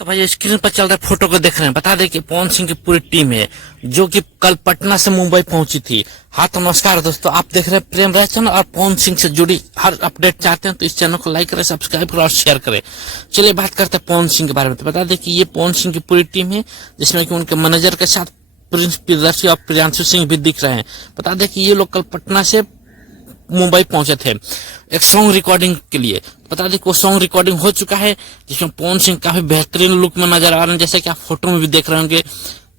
तो भाई स्क्रीन पर चल रहा फोटो को देख रहे हैं। बता दें कि पवन सिंह की पूरी टीम है जो कि कल पटना से मुंबई पहुंची थी। हाँ तो नमस्कार दोस्तों, आप देख रहे हैं प्रेम राज चैनल और पवन सिंह से जुड़ी हर अपडेट चाहते हैं तो इस चैनल को लाइक करें, सब्सक्राइब करें और शेयर करें। चलिए बात करते हैं पवन सिंह के बारे में। तो बता दें कि ये पवन सिंह की पूरी टीम है जिसमें कि उनके मैनेजर के साथ प्रिंस प्रियदर्शी और प्रियांशु सिंह भी दिख रहे हैं। बता दें कि ये लोग कल पटना से मुंबई पहुंचे थे एक सॉन्ग रिकॉर्डिंग के लिए। बता दें कि वो सॉन्ग रिकॉर्डिंग हो चुका है जिसमें पवन सिंह काफी बेहतरीन लुक में नजर आ रहे हैं, जैसे कि आप फोटो में भी देख रहे होंगे।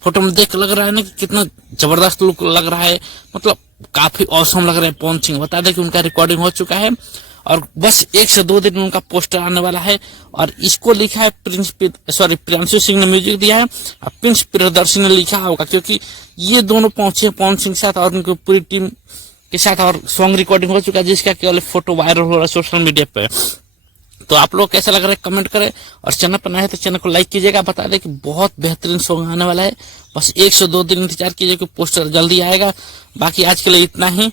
फोटो में देख लग रहा है ना कि कितना जबरदस्त लुक लग रहा है, मतलब काफी औसम लग रहा है पवन सिंह। बता दें कि उनका रिकॉर्डिंग हो चुका है और बस 1 से 2 दिन में उनका पोस्टर आने वाला है। और इसको लिखा है प्रियांशु सिंह ने म्यूजिक दिया है और प्रिंस प्रियदर्शी ने लिखा होगा, क्योंकि ये दोनों पहुंचे पवन सिंह के साथ और उनकी पूरी टीम के साथ और सॉन्ग रिकॉर्डिंग हो चुका है जिसका केवल फोटो वायरल हो रहा है सोशल मीडिया पे। तो आप लोग कैसा लग रहा है कमेंट करें और चैनल पर नए हैं तो चैनल को लाइक कीजिएगा। बता दें कि बहुत बेहतरीन सॉन्ग आने वाला है, बस 1 से 2 दिन इंतजार कीजिए कि पोस्टर जल्दी आएगा। बाकी आज के लिए इतना ही।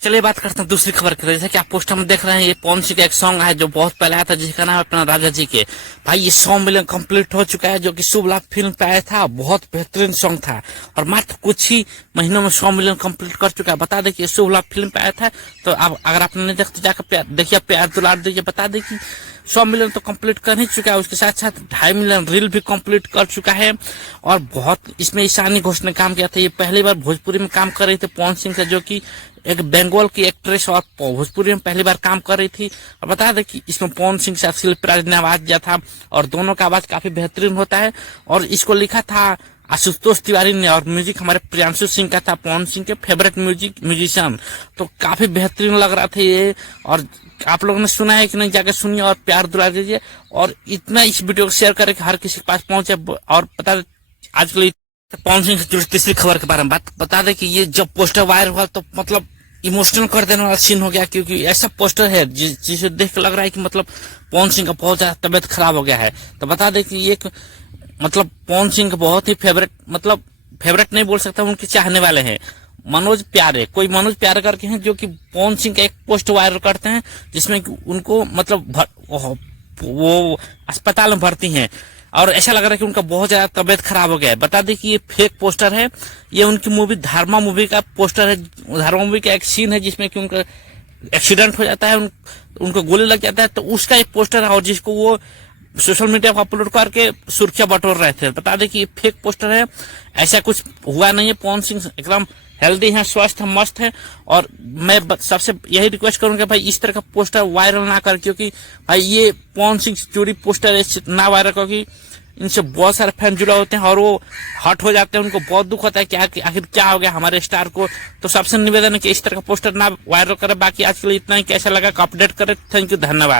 चलिए बात करते हैं दूसरी खबर की। जैसे कि आप पोस्टर में देख रहे हैं, ये पवन सिंह का एक सॉन्ग है जो बहुत पहले आया था जिसका नाम है अपना राजा जी के। भाई ये 100 मिलियन कंप्लीट हो चुका है जो कि शुभ लाभ फिल्म पे आया था। बहुत बेहतरीन सॉन्ग था और मात्र कुछ ही महीनों में 100 मिलियन कंप्लीट कर चुका है। बता दें कि ये शुभ लाभ फिल्म पे आया था, तो अब अगर आपने नहीं देखते जाकर देखिए, प्यार दुलार दीजिए। बता दें कि 100 मिलियन तो कंप्लीट कर ही चुका है, उसके साथ साथ 2.5 मिलियन रील भी कंप्लीट कर चुका है। और बहुत इसमें ईशानी घोष ने काम किया था। ये पहली बार भोजपुरी में काम कर रही थी पवन सिंह से, जो कि एक बंगाल की एक्ट्रेस और भोजपुरी में पहली बार काम कर रही थी। और बता दें कि इसमें पवन सिंह से शिल्पराज ने आवाज दिया था और दोनों का आवाज काफी बेहतरीन होता है। और इसको लिखा था आशुतोष तिवारी ने और म्यूजिक हमारे प्रियांशु सिंह का था, पवन सिंह के फेवरेट म्यूजिशियन। तो काफी बेहतरीन लग रहा था ये। और आप लोगों ने सुना है कि नहीं, जाकर सुनिए और प्यार दुला दीजिए और इतना इस वीडियो को शेयर करें कि हर किसी के पास पहुंचे। और बता आज के लिए पवन सिंह से जुड़ी तीसरी खबर के बारे में बता दें कि ये जब पोस्टर वायरल हुआ तो मतलब इमोशनल कर देने वाला सीन हो गया, क्योंकि ऐसा पोस्टर है जिसे देख के लग रहा है कि मतलब पवन सिंह का बहुत ज्यादा तबियत खराब हो गया है। तो बता दें कि एक मतलब पवन सिंह का बहुत ही फेवरेट नहीं बोल सकता, उनके चाहने वाले हैं मनोज प्यारे। कोई मनोज प्यारे करके हैं जो कि पवन सिंह का एक पोस्ट वायरल करते हैं जिसमें कि उनको मतलब वो अस्पताल में भर्ती हैं और ऐसा लग रहा है कि उनका बहुत ज्यादा तबियत खराब हो गया है। बता दें कि ये फेक पोस्टर है, ये उनकी मूवी धर्मा मूवी का पोस्टर है। धर्मा मूवी का एक सीन है जिसमें कि उनका एक्सीडेंट हो जाता है, उनको गोली लग जाता है, तो उसका एक पोस्टर है और जिसको वो सोशल मीडिया पर अपलोड करके सुर्खियां बटोर रहे थे। बता दें कि ये फेक पोस्टर है, ऐसा कुछ हुआ नहीं है। पवन सिंह एकदम हेल्दी है, स्वस्थ है, मस्त है। और मैं सबसे यही रिक्वेस्ट करूंगा भाई इस तरह का पोस्टर वायरल ना कर, क्योंकि भाई ये पवन सिंह से जुड़ी पोस्टर ना वायरल, क्योंकि इनसे बहुत सारे फैन जुड़े होते हैं और वो हट हो जाते हैं, उनको बहुत दुख होता है कि आखिर क्या हो गया हमारे स्टार को। तो सबसे निवेदन है कि इस तरह का पोस्टर ना वायरल करें। बाकी आज के लिए इतना ही। कैसा लगा अपडेट करें। थैंक यू, धन्यवाद।